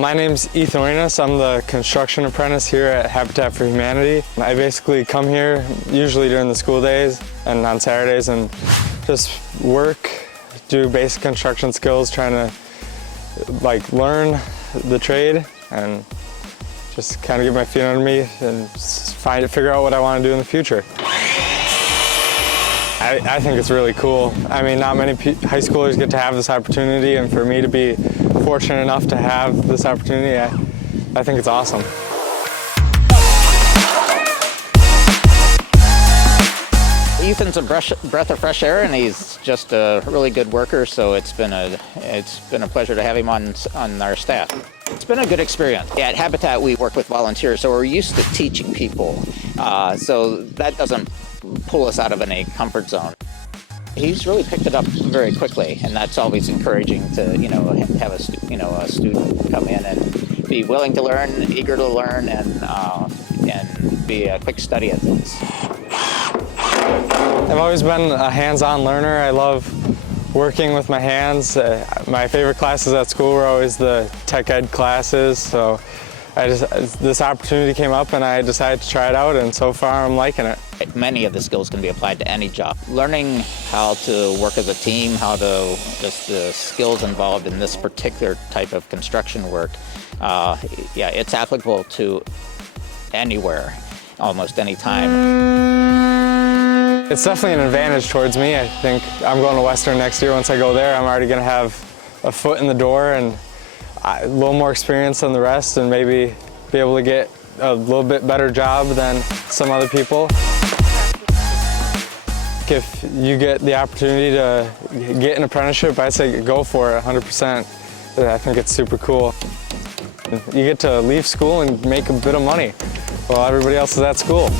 My name's Oines. I'm the construction apprentice here at Habitat for Humanity. I basically come here usually during the school days and on Saturdays and just work, do basic construction skills, trying to learn the trade and just kind of get my feet under me and figure out what I want to do in the future. I think it's really cool. I mean, not many high schoolers get to have this opportunity, and for me to be fortunate enough to have this opportunity, I think it's awesome. Ethan's a breath of fresh air, and he's just a really good worker, so it's been a pleasure to have him on our staff. It's been a good experience. At Habitat, we work with volunteers, so we're used to teaching people, so that doesn't pull us out of any comfort zone. He's really picked it up very quickly, and that's always encouraging to have a student come in and be willing to learn, eager to learn, and be a quick study at things. I've always been a hands-on learner. I love working with my hands. My favorite classes at school were always the tech ed classes, so this opportunity came up and I decided to try it out, and so far I'm liking it. Many of the skills can be applied to any job. Learning how to work as a team, just the skills involved in this particular type of construction work, it's applicable to anywhere, almost any time. It's definitely an advantage towards me. I think I'm going to Western next year. Once I go there, I'm already going to have a foot in the door and a little more experience than the rest, and maybe be able to get a little bit better job than some other people. If you get the opportunity to get an apprenticeship, I'd say go for it 100%. I think it's super cool. You get to leave school and make a bit of money while everybody else is at school.